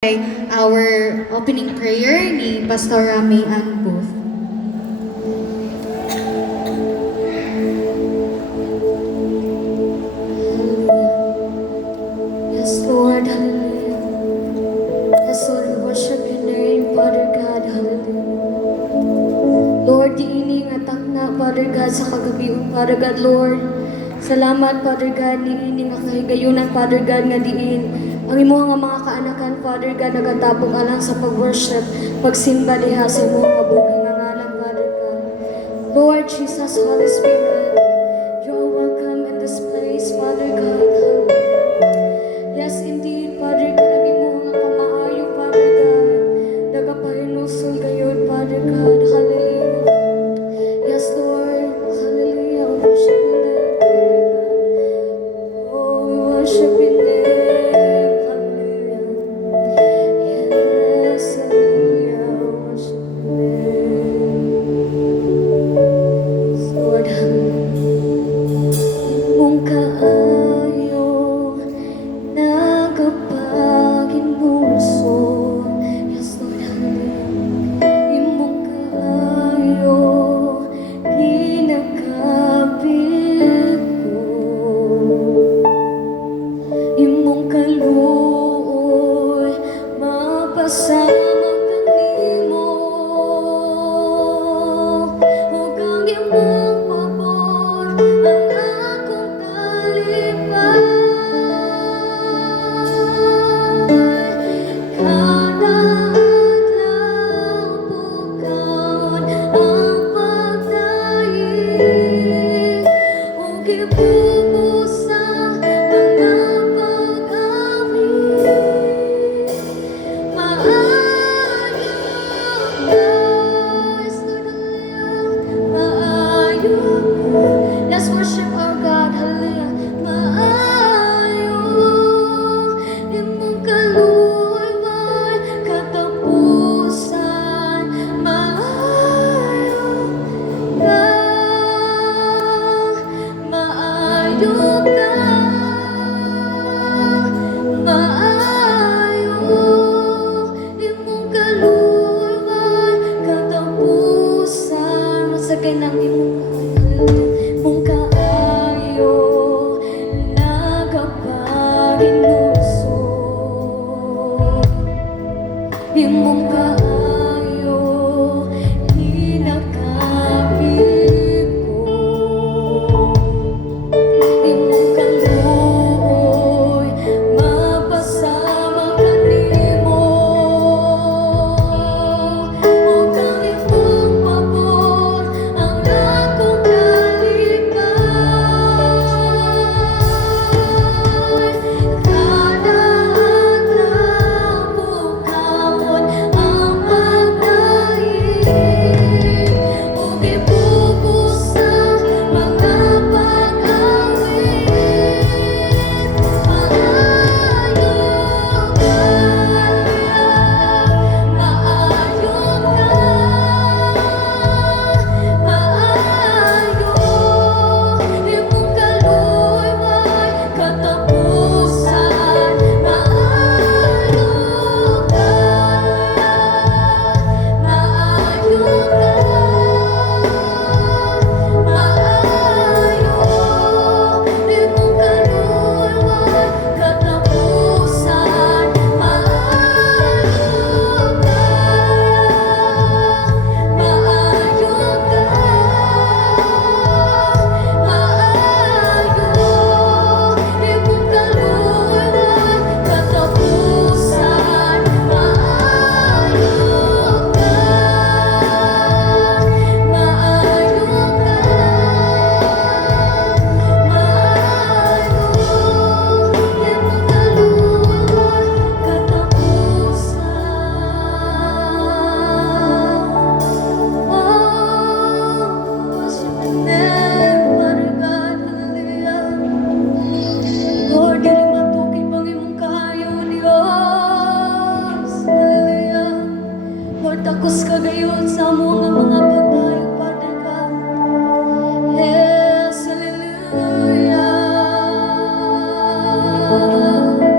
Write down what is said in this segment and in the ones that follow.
our opening prayer ni Pastor Rami Ann Booth. Yes, Lord, hallelujah. Yes, Lord, we worship your name, Father God, hallelujah. Lord, diining atak na, Father God, sa kagabi, Father God, Lord. Salamat, Father God, diining nga kahigayunan, Father God, nga diin. Ang imo nga mga kaanakan, Father God, nagatapong alang sa pag-worship, pagsimba diha sa imo nga bukang nga ngalan, Father God. Lord Jesus, Holy Spirit, you are welcome in this place, Father God. Yes, indeed, Father God, ang imo nga kamaayo, Father God. Nagapahinusol gayud, Father God. Hallelujah. Yes, Lord. Hallelujah. We worship your name, Father God. Oh, we worship your name. Hallelujah. Yes, hallelujah. We worship your name. Yes, Lord, hallelujah. Imong kaayo nagapaginbuso. Yes, Lord, hallelujah. Imong kaayo ginakabit ko. Imong kaluoy mapasama kanimo. Ug ang imong pabor ang akong kalipay. Kada adlaw bukawon ang pagdaig ug ibubusa mga pag-amin. Maayo guys, maayo. Let's worship our God, hallelujah. Maayo, imong kaluoy katapusan. Maayo ka, maayo ka, maayo, imong kaluoy katapusan. Masagay ng imong mong kaayo nagapaginusod. Imong kaayo ginakabit ko. Imong kaluoy mapasama kanimo. Ug ang imong pabor ang akong kalipay. Kada adlaw bukawon ang pagdaig ug ibubusa mga pag-awit. Maayo ka, maayo ka, maayo, imong kaluoy katapusan. Maayo ka, maayo ka, maayo, imong kaluoy katapusan. Maayo ka, maayo ka, maayo, imong kaluoy katapusan. Maayo ka, maayo Lord, dili matuki pang imong kaayo, Dios. Hallelujah. Lord, takos ka gayon sa among mga pagdayo, Father God. Yes, hallelujah. Oh,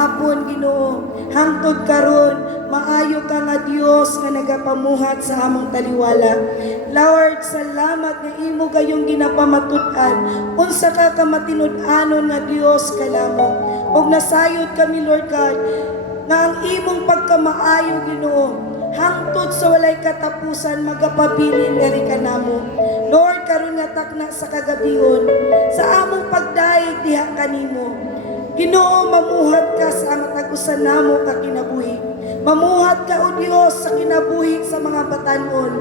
gihapon Ginoo hangtod karon maayo ka nga Dios nga nagapamuhat sa among taliwala. Lord, salamat nga imo gayong ginapamatud-an unsa ka kamatinud-anon nga Dios kalamo. Og nasayod kami Lord God nga ang imong pagkamaayo Ginoo hangtod sa walay katapusan magapabilin eri kanamo. Lord, karon nga takna sa kagabihon sa among pagdaig diha kanimo. Ginoo, mamuhat ka sa matag-usan namo ka kinabuhi. Mamuhat ka o Dios sa kinabuhi sa mga batanon.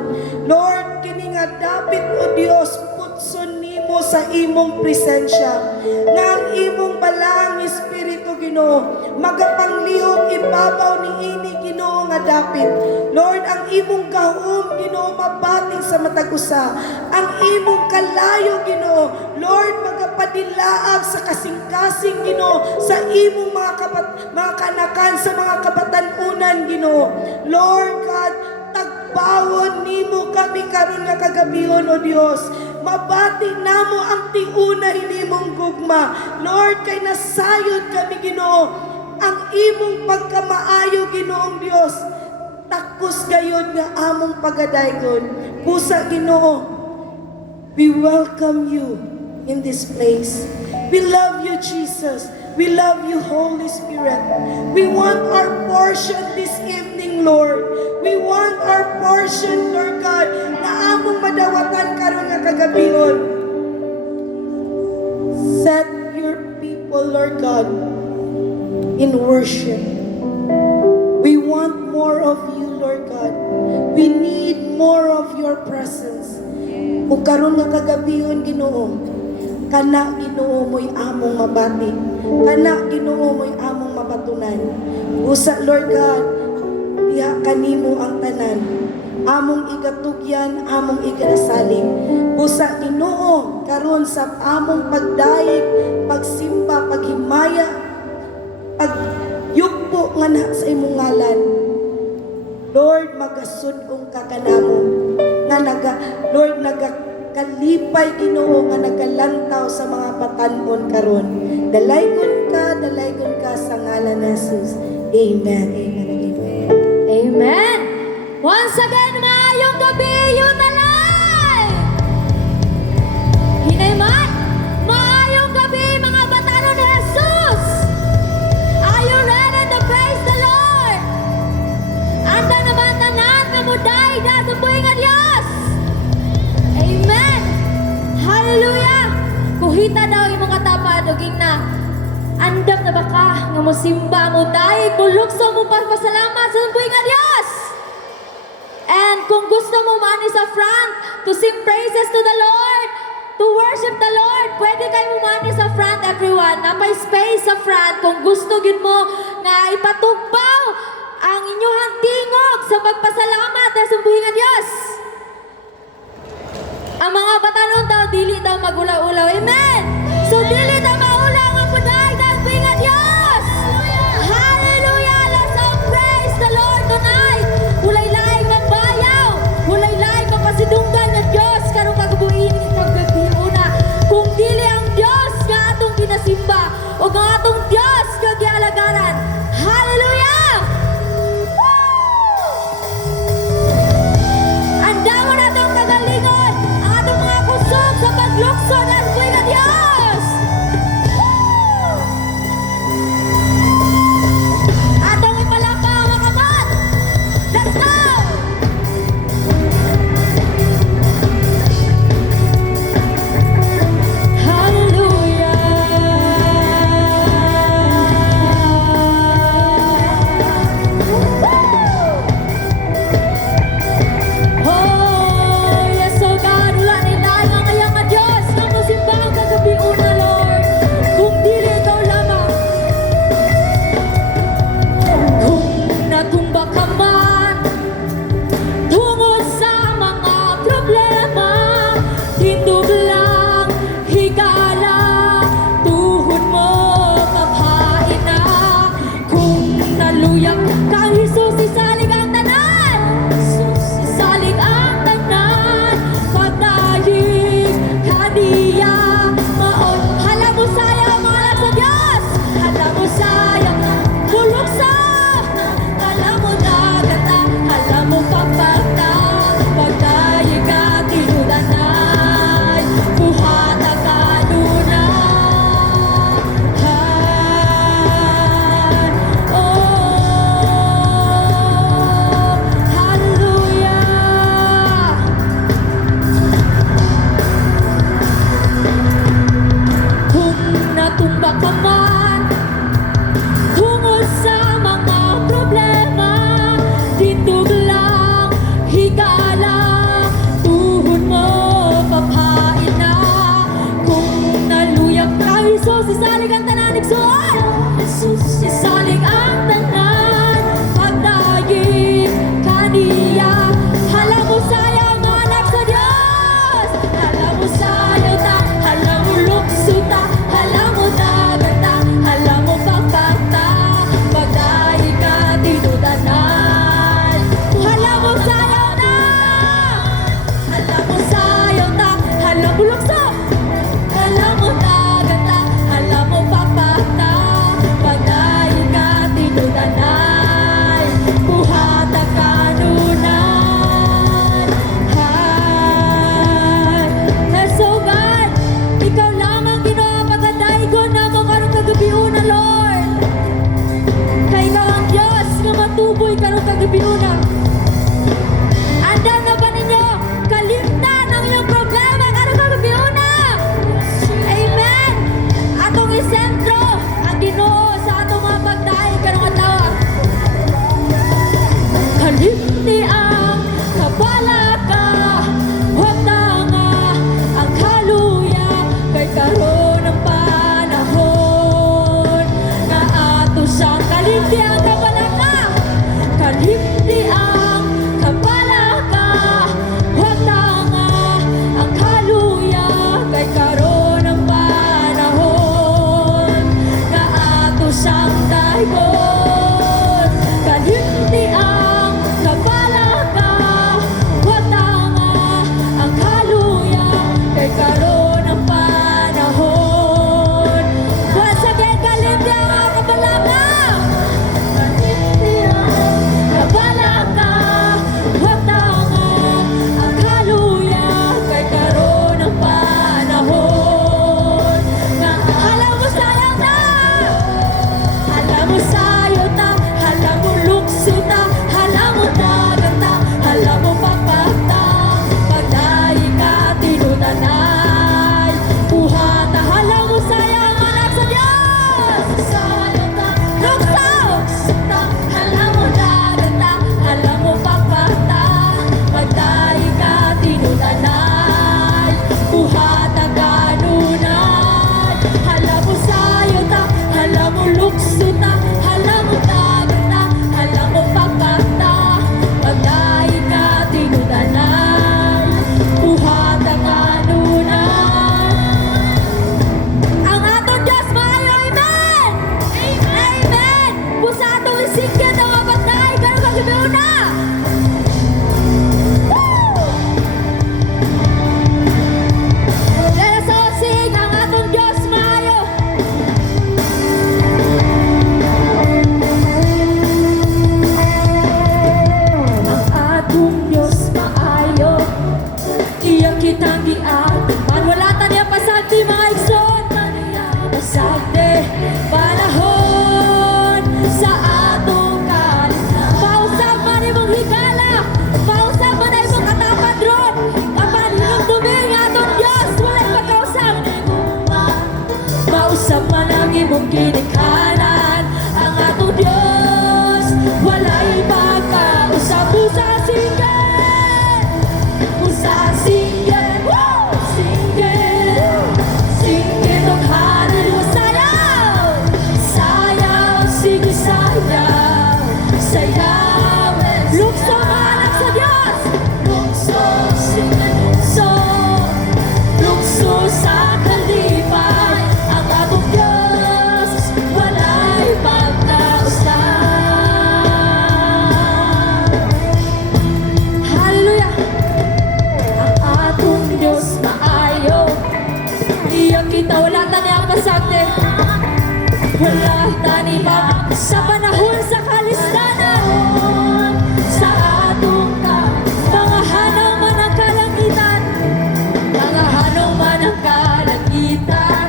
Lord, kini nga dapit o Dios putson nimo sa imong presensya. Nga ang imong balaang espiritu Ginoo magapanglihok ibabaw ni ini Ginoo nga dapit. Lord, ang imong gahom Ginoo mabating sa matag-usa. Ang imong kalayo Ginoo, Lord, magapadilaag sa kasing-kasing Ginoo sa imong mga kanakan sa mga kabatanunan Ginoo. Lord God, tagbawon nimo kami karon nga kagabihon o Dios. Mabati namo ang tiuna inimong gugma. Lord, kay nasayod kami Ginoo ang imong pagkamaayo Ginoong Dios. Takos gayud nga among pagadaygon. Busa Ginoo, we welcome you in this place. We love you, Jesus. We love you, Holy Spirit. We want our portion this evening, Lord. We want our portion, Lord God, na among madawatan karon nga kagabihon. Set your people, Lord God, in worship. We want more of you, Lord God. We need more of your presence. O karon nga kagabihon, Ginoo, kana Ginoo mo'y among mabati. Kana Ginoo mo'y among mabatunan. Usa Lord God, diha kanimo ang tanan. Among igatugyan, among iganasalig. Busa Ginoo karon sa among pagdaig, pagsimba, paghimaya, pagyugpo nga na sa imong ngalan. Lord, magasud-ong ka kanamo nga Lord kalipay Ginoo nga nagalantaw sa mga batanon karon. Dalaygon ka sa ngalan ni Jesus. Amen. Amen. Amen. Amen! Once again, maayong gabi, yun na live! Hinayman, maayong gabi, mga batanon ni Jesus! Are you ready to praise the Lord? Anda naman tanan nga muday na sumbuhi nga Diyos! Amen! Hallelujah! Kuhita daw imong katapad, uging na andam na baka nga mo simba mo daig mo lukso mo pasalamat sa sumbuhi nga Diyos! And kung gusto mo mani sa front to sing praises to the Lord, to worship the Lord, pwede kayo mani sa front, everyone. Napay space sa front kung gusto gid mo nga ipatugpaw ang inyong tingog sa pagpasalamat sa sumbuhi nga Diyos. Ang mga batanon daw, dili daw magulaw-ulaw. Amen! So dili daw maulaw ang puday ng sumbuhi nga Diyos! Hallelujah! Let's all praise the Lord tonight! Ulay-laing magbayaw! Ulay-laing mapasidunggan ng Diyos karong kagabuin kagabiuna. Kung dili ang Diyos nga atong ginasimba o nga atong Diyos nga gialagaran. Hallelujah! Woo! Andaman natong kagalingon ang atong mga kusog sa paglukso ng sumbuhi nga Diyos! ang Diyos nga matuboy karong kagabiuna. Andam na ba ninyo? Kalimtan ang iyong problema karong kagabiuna. Amen. Atong isentro ang Ginoo sa atong mga pagdaig karong adlaw. Kalimti ang kabalaka, watanga ang kaluya kay karon ang panahon na ato siyang kalimti ang kabalaka, kalimti ang kabalaka, watanga ang kaluya kay karon ang panahon na ato siyang dahigon. Kalimti ang kabalaka, watanga ang kaluya kay karon ang panahon. Once again, kalimti ang kabalaka, kalimti ang kabalaka, watanga ang kaluya kay karon ang panahon. Na alam mo sayang na, alam mo sayo ta, alam mo lukso ta, alam mo dagat ta, alam mo papata, pagdahi ka tinutanay. Puhata, alam mo sayang anak sa Diyos. Sayo ta, lukso ta, alam mo dagat ta, alam mo papata, pagdahi ka tinutanay. Puhata kanunay, alam mo sayo ta, alam mo lukso ta, alam mo dagat ta, alam mo papata, pagdahi ka tinutanay. Puhata kanunay. Ang atong Diyos maayo, amen! Amen! Pusa atong isikyan ang mga pagdahi karong kagabiuna. Let us all sing ang atong Diyos maayo. Ang atong Diyos maayo, iya kitang giatiman. Wala ta niya pasagdi mga igsoon, pasagdi panahon sa atong kaligtasan. Pausap man imong higala, pausap man na imong katapadron. Kapan hinumduming atong Diyos, wala'y pagkausap. Mausap man ang imong ginikanan, ang atong Diyos, wala'y pagkausap. Pusa singgan, pusa singgan, singgan, singgan ang hallelujah. Sayaw, sayaw, sige sayaw, sayaw. Lukso mga anak sa Diyos, lukso, singgan, lukso, lukso sa kalipay, ang atong Diyos, wala'y pagkausap. Hallelujah! Ang atong Diyos maayo, iya kita wala ta niya pasagdi, wala ta ni ba sa panahon sa kalistanan, sa atong mga hanaw man ang kalangitan, mga hanaw man ang kalangitan,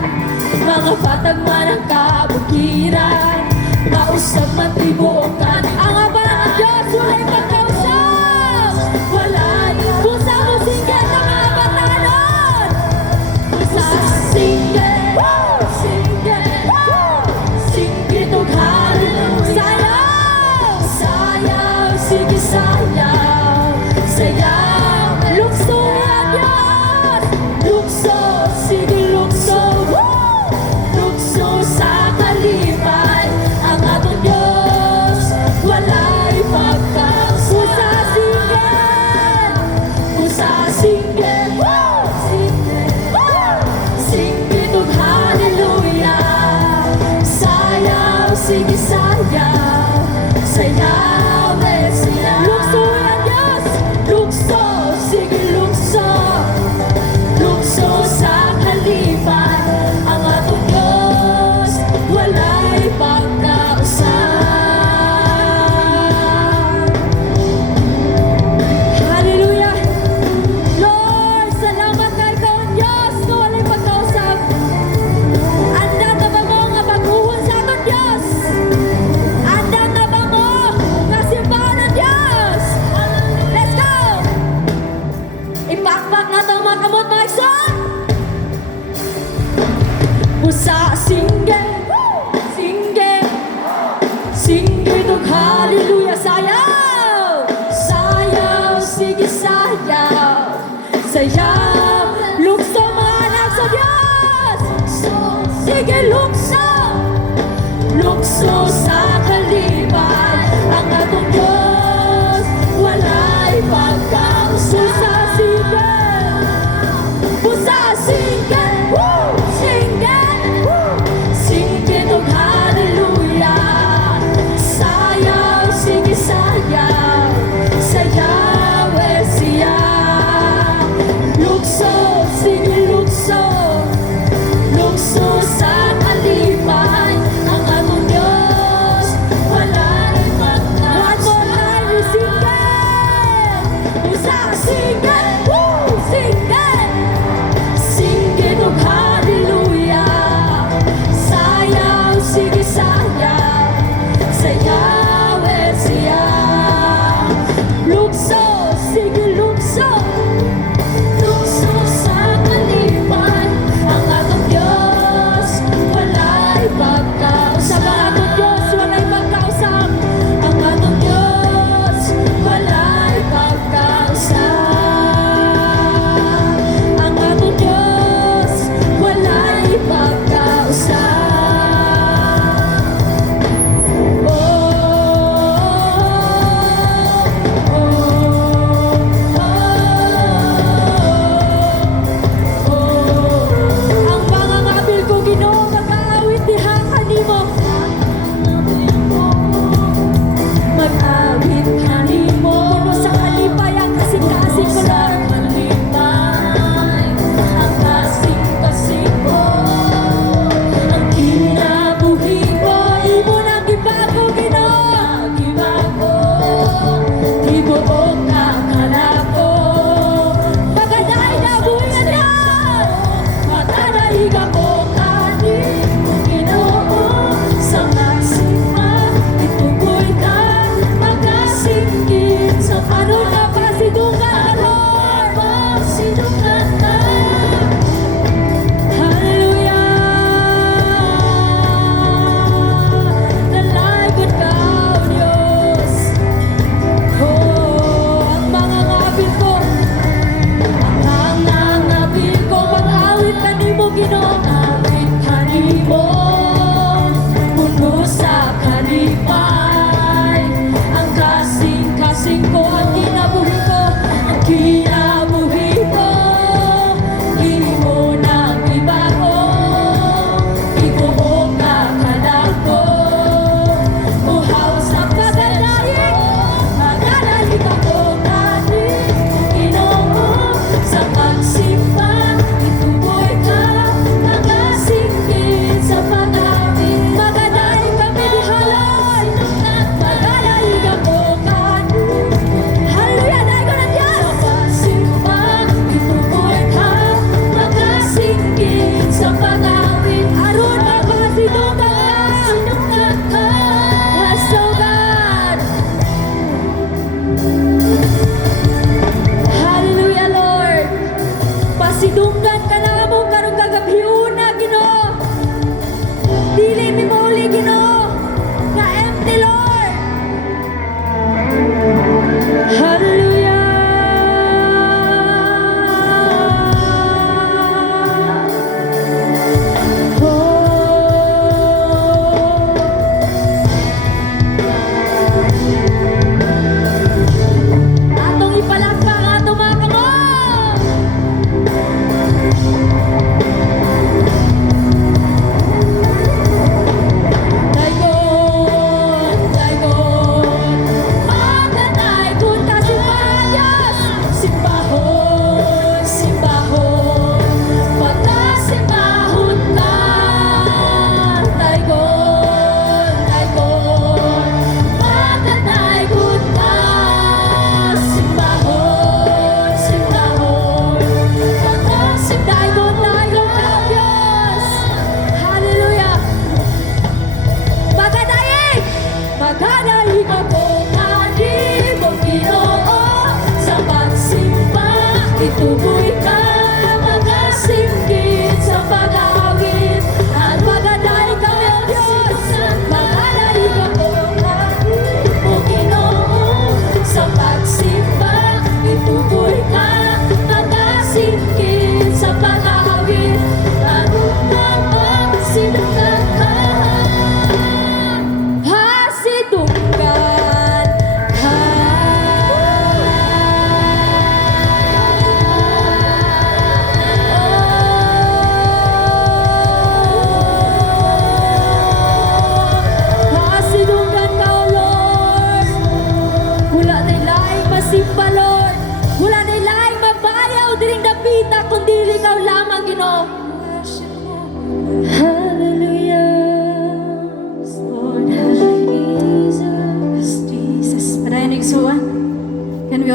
mga patag man ang kabukiran, mausap man tibuokan, ang aba ng Diyos wala'y pagkausap, wala'y pusa mo singgan ang mga batanon. Pusa singgan, singgan, singgan tong hallelujah. Sayaw, sayaw, sige sayaw, sayaw. Lukso ang Diyos, lukso, sige lukso, lukso sa kalipay, ang atong Diyos, wala'y pagkausap. Pusa singgan, pusa singgan, singgan, singgan tong hallelujah. Sayaw! Sayaw, sige sayaw. Sayaw, lukso mga anak sa Diyos. Sige lukso. Lukso sa kalibay ang atong Diyos. Wala'y pagkauso sa sigal. Pusa singgan, woo! Singgan, woo! Singgan og hallelujah. Sayaw, sige sayaw. Sayaw, siya. Lukso, sige lukso. Lukso sa kalipay ang atong Diyos.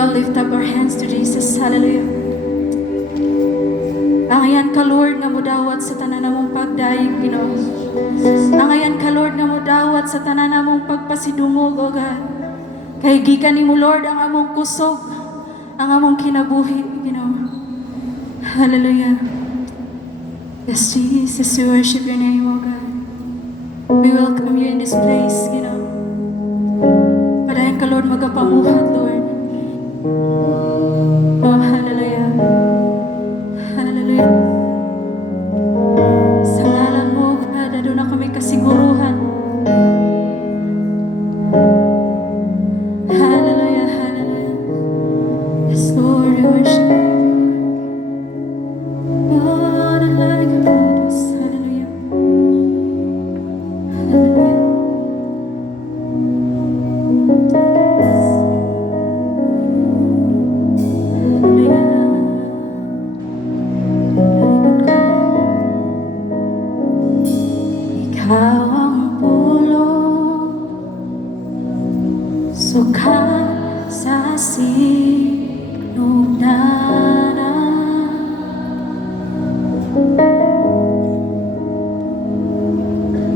all lift up our hands to Jesus. Hallelujah. Angayan ka, Lord, nga mudawat sa tanan namong pagdayeg, Ginoo. Angayan ka, Lord, nga mudawat sa tanan namong pagpasidungog, O God. Kay gikan nimo, Lord, ang among kusog, ang among kinabuhi, Ginoo. Hallelujah. Yes, Jesus, we worship your name, O God. We welcome you in this place, Ginoo. Padayon ka, Lord, magapamuhat, Lord. Oh, hallelujah. Hallelujah. Sa ngalan mo, God, doon na kami kasiguruhan. Hallelujah, hallelujah. Yes, Lord, we worship you. God, I like you, Jesus. Hallelujah. Hallelujah. Ikaw ang pulong sukat sa sinugdanan.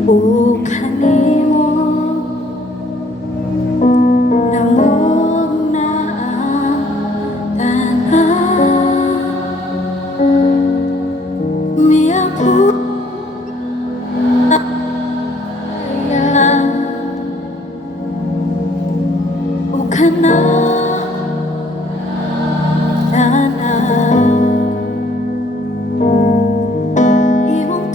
O kanimo namog na ang tanan. Miyapo o kana nana imong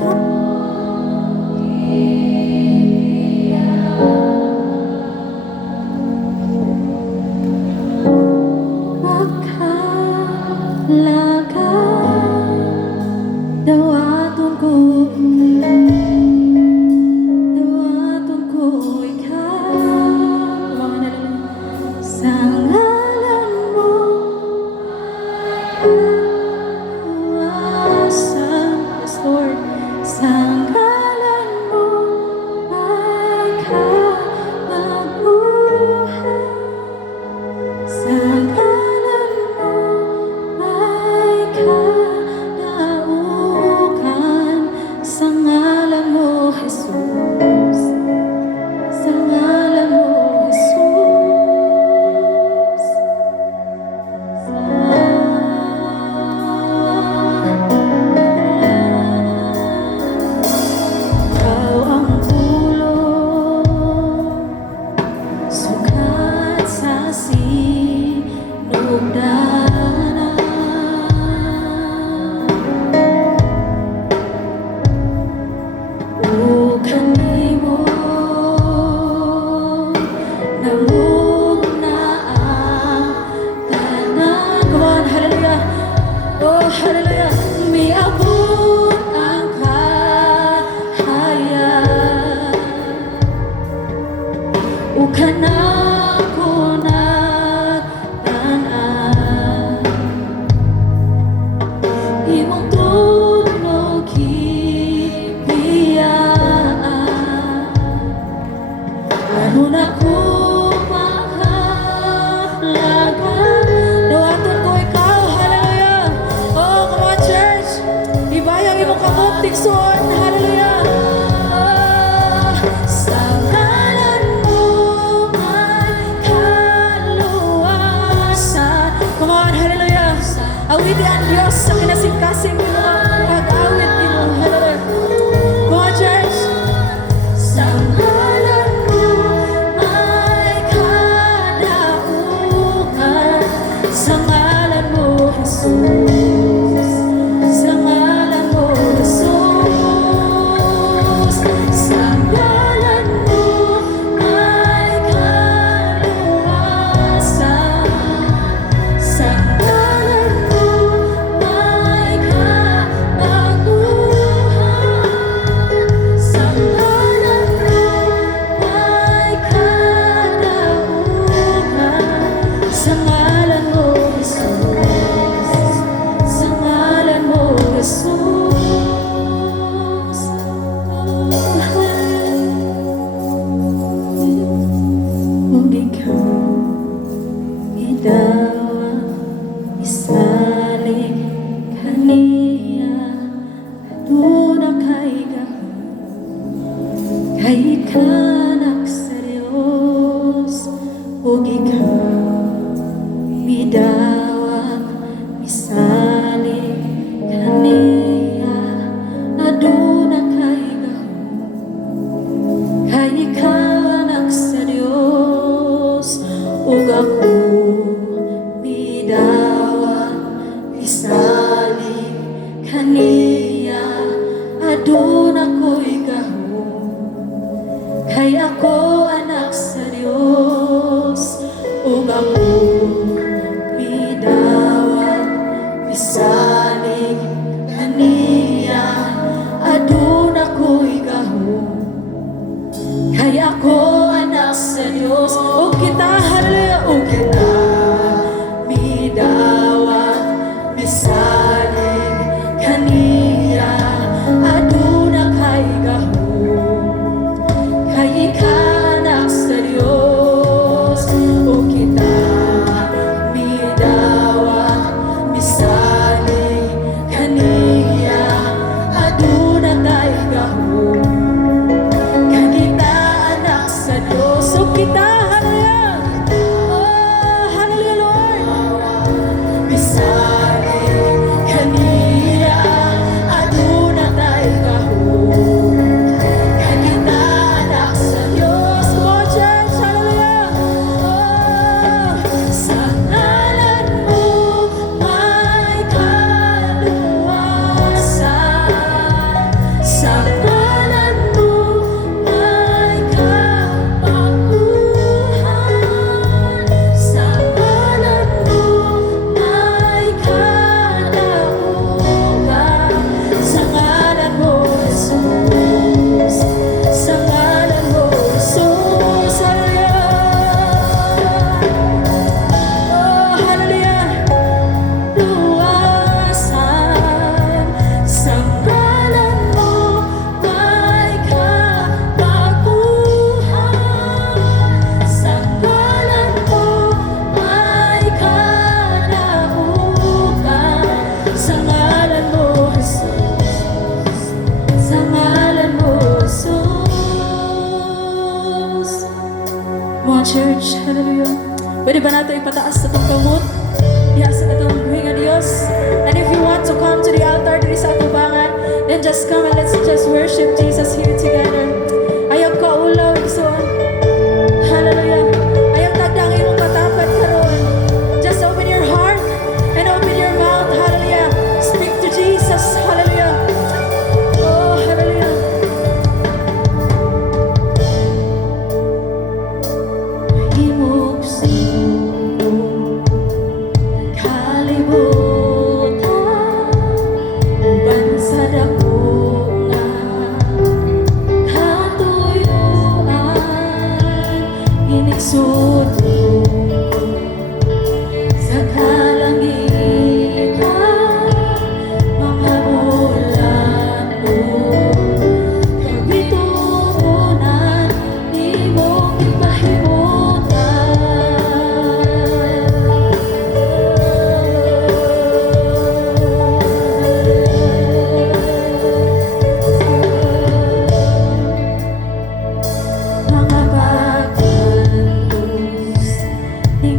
makalaga dawaton ko ikaw sa ngalan mo uwasan. Yes, Lord. Sa ngalan mo ay kapaguhan. Sa ngalan mo ay kalaukan. Sa ngalan mo, Jesus. Sa ngalan mo, Jesus. Ikaw ang pulong sukat sa sinugdanan. O kanimo namog na ang tanan. Come on, hallelujah. Oh, hallelujah. Miabot ang kahayag. O kanako nagtanan. Imong tulog ibiyaan. Aron ako makalaga dawaton ko ikaw. Hallelujah. Oh, come on, church. Ibayang imong kamot tikson. Hallelujah. Ah, sa ngalan mo ay kaluwasan. Come on, hallelujah. Awiti ang Diyos sa kinasingkasing mga pag-awit mo. Hallelujah. Come on, church. Sa ngalan mo ay kadaugan. Sa ngalan mo, Jesus. Sa ngalan mo, Jesus. Sa ngalan mo ay kaluwasan. Sa ngalan mo ay kabaguhan. Sa ngalan mo ay kadaugan. Sa ngalan mo, Jesus. Sa ngalan mo, Jesus. Kung ikaw idaw ug ikaw midawat misalig kaniya aduna kay kay ikaw anak sa Dios ug ako midawat misalig kaniya aduna ko'y gahom kay ako anak sa Dios ug ako midawat misalig kaniya aduna ko'y gahom kay ako anak sa Dios ug kita haleluya ug kita midawat misalig kaniya aduna kay gahom kay ika anak sa Dios ug kita midawat misalig kaniya aduna kay gahom kay kita anak sa Dios ug kita haleluya oh haleluya Lord misalig kaniya aduna kay gahom kay kita anak sa Dios come on church hallelujah oh sa ngalan mo may kaluwasan sa ngalan mo may kapaguhan sa ngalan mo may kalaugan sa ngalan mo Jesus sa ngalan mo Jesus hallelujah oh hallelujah luwasan sa ngalan mo may kapaguhan sa ngalan mo may kalaugan sa ngalan mo Jesus sa ngalan mo Jesus mga church hallelujah pwede ba natin ipataas sa itong kamot diya sa itong huwing Diyos and if you want to come to the altar diri sa atubangan then just come and let's just worship Jesus here together ayaw ka ulaw igsoon hallelujah ayaw tagdang imong katapat karon just open your heart and open your mouth hallelujah speak to Jesus hallelujah oh hallelujah himog sino kalibutan uban sa dako nga katuyuan inigsud sa kalangitan mga bulan mo kabitunan imong ipahimutan mga bagantos ning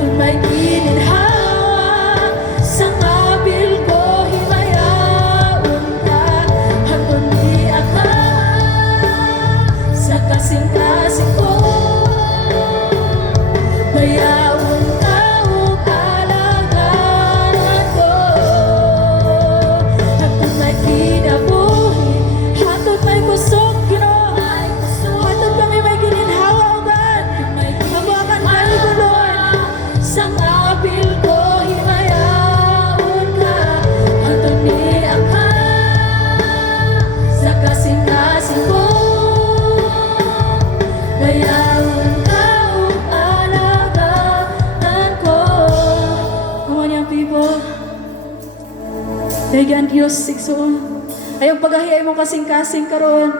hantod may ginhawa sa kabil ko himayaon ka, hantod ni aka sa kasing-kasing ko. Mayawon ka ug alagaran ko, hantod may kinabuhi, hantod may kusog Ginoo, hantod kami may gininhawa ugan. Habakan kami ko Lord, sa kabil ko himayaon ka, hantod ni aka sa kasing-kasing ko. Mayawon ka ug alagaran ko. Come on, young people. Dahigan Diyos, sigsoon. Ayaw pagahiay mo kasing-kasing karon.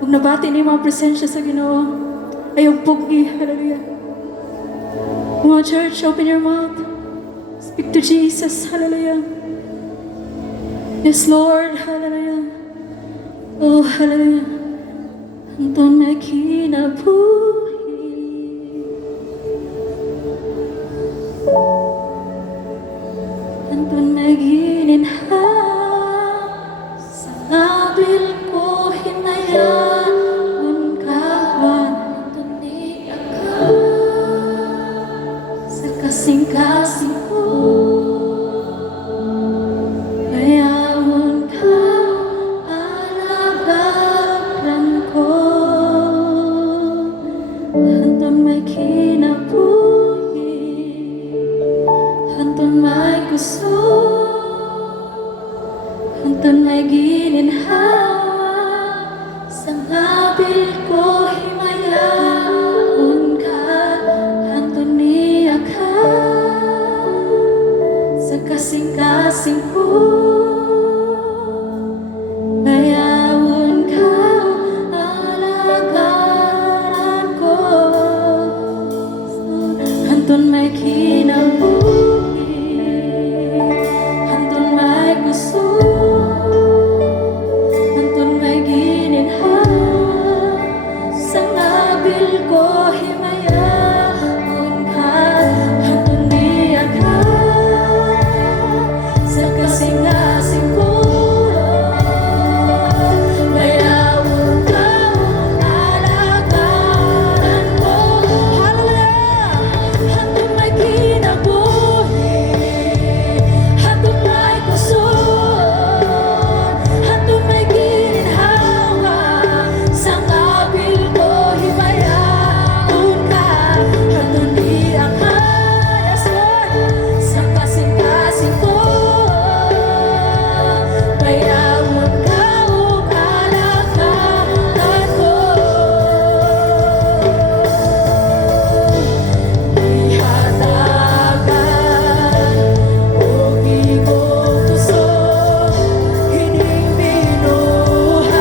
Huwag nabati ni mga presensya sa Ginoo. Ayaw pugi. Hallelujah. Come on, church, open your mouth. Speak to Jesus. Hallelujah. Yes, Lord. Hallelujah. Oh, hallelujah. Hantod may kinabuhi, hantod may gininhawa sa kabil ko himayaon ka, hantod ni aka sa kasing-kasing ko. Mayawon ka, alagaran ko, hantod may kinabuhi, hantod may kusog, hantod may gininhawa sa kabil ko himayaon ka, hantod ni aka sa kasing-kasing ko. Mayawon ka, alagaran ko, hantod may kinabuhi, hantod may kusog, hantod may gininhawa sa kabil ko himayaon ka, hantod ni aka sa kasing-kasing ko. Mayawon ka ug alagaran ko. Hallelujah. Hantod may kinabuhi, hantod may kusog, hantod may gininhawa sa kabil ko himayaon ka, hantod ni aka. Yes, Lord. Sa kasing-kasing ko. Mayawon ka ug alagaran ko. Ihatagan ug igong kusog, hining binuhat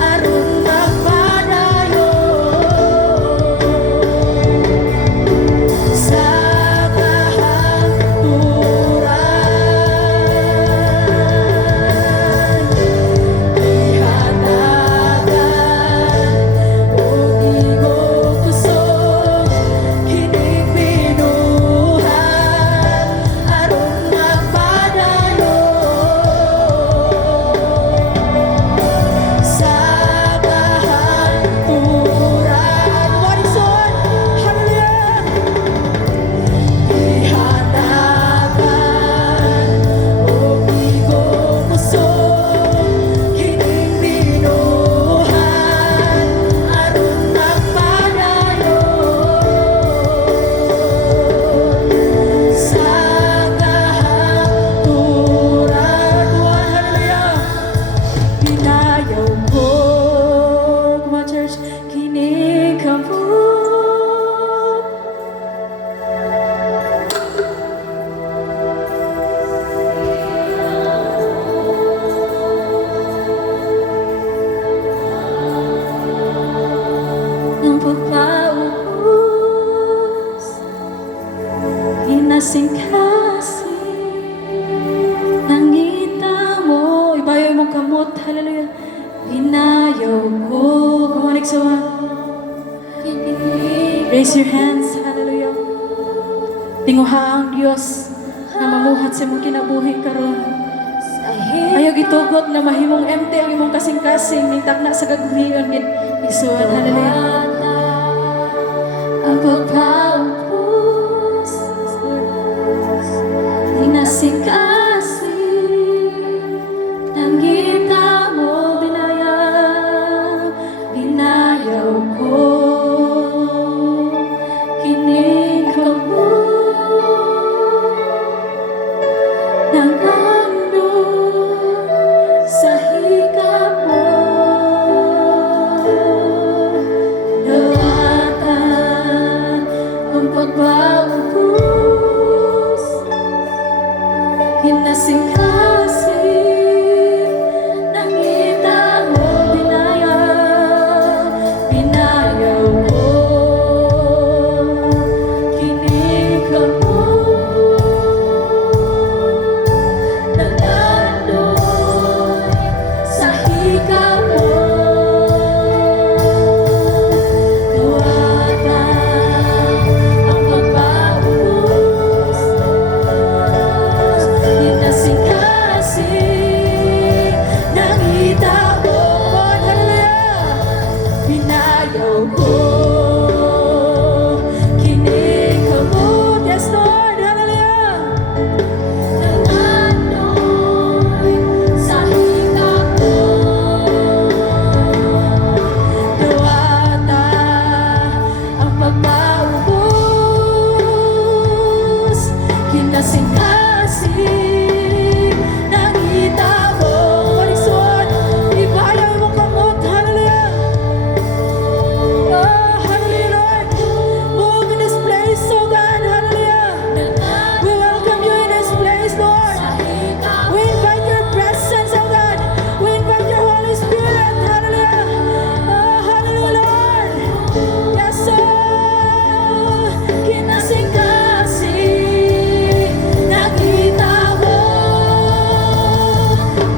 aron magpadayon sa kahaturan. Ihatagan ug igong kusog, hining binuhat aron magpadayon sa kahaturan. Warisod, hallelujah. Ihatagan ug igong kusog, hining binuhat aron magpadayon sa kahaturan. Hallelujah. Pinayaw ko, come on, church, kinikabot. Ng pagpaubos, inasing-kasing, nangita mo, ibayo mong kamot, hallelujah. Pinayaw ko, come on, next one. Raise your hands, hallelujah. Tinguha ang Dios na mamuhat sa imong kinabuhi karon. Ayaw gitugot na mahimong empty ang imong kasing-kasing ning takna sa gagmion gid. Igsoon, hallelujah. Ang pagpaupos Inasikasi Nang kita mo binayaw ko Kinikaw mo Nang andun sa hikap mo Nawatan ang pagpaupos Hinasingkasi Nakita mo binayaw ko Kinikaw mo Nagdandoy sa hikap mo Nawatan ang pagpaupos Hinasingkasi Nakita mo Binayaw ko Kinikaw mo Yes, Lord, hallelujah. Naganoy sa hikap mo Duwata ang pagpaubos Kinasingkasi Nakita mo Marisol, ibayaw mo kamot, hallelujah. Oh, hallelujah, Lord. Move in this place, oh God, hallelujah. We welcome you in this place, Lord. We invite your presence, oh God. We invite your Holy Spirit, hallelujah. Oh, hallelujah, Lord. Yes, oh. Kinasingkasi Nakita mo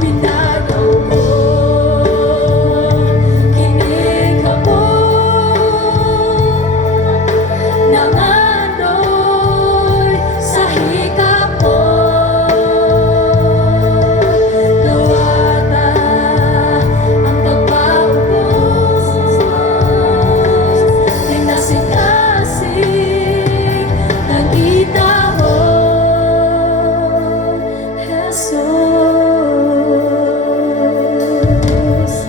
Binayaw ko Kinikaw mo Nangandoy sa hikap mo Nawata ang pagpaubos Hinasingkasi Nakita mo Jesus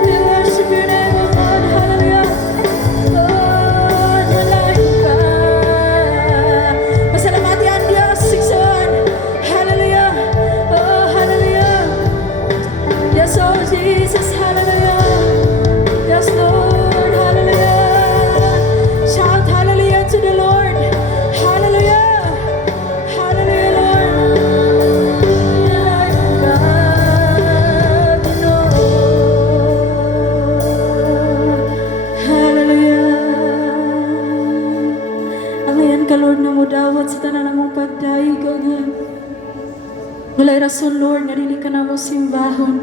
We worship your name, O God, hallelujah. Lord, malayo ka. Pasalamati ang Diyos, sikson. Hallelujah. Oh, hallelujah. Yes, oh Jesus, hallelujah. Yes, Lord, hallelujah. Shout hallelujah to the Lord. Hallelujah. Hallelujah, Lord. Malayo ka, Ginoo. Hallelujah. Ang ayan ka, Lord, na mudawat sa tanan mong pagdayeg, O God. Walay rason, Lord, nga dili ka na mo simbahon.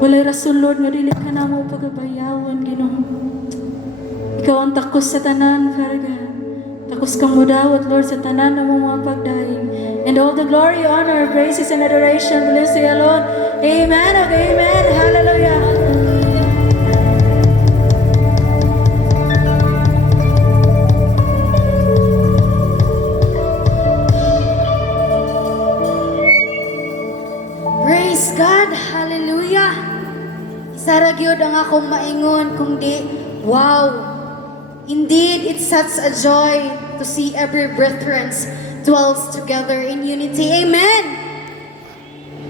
Walay rason, Lord, nga dili ka na mo pagabayawan, Ginoo. Ikaw ang takos sa tanan, Father God. Takos kang mudawat, Lord, sa tanan na mong mga pagdayeg. And all the glory, honor, praises, and adoration belongs to you alone. Amen of amen. Hallelujah. Praise God! Hallelujah! Isa ra gyud ang akong maingon kundi, wow! Indeed, it's such a joy to see every brethren dwells together in unity. Amen!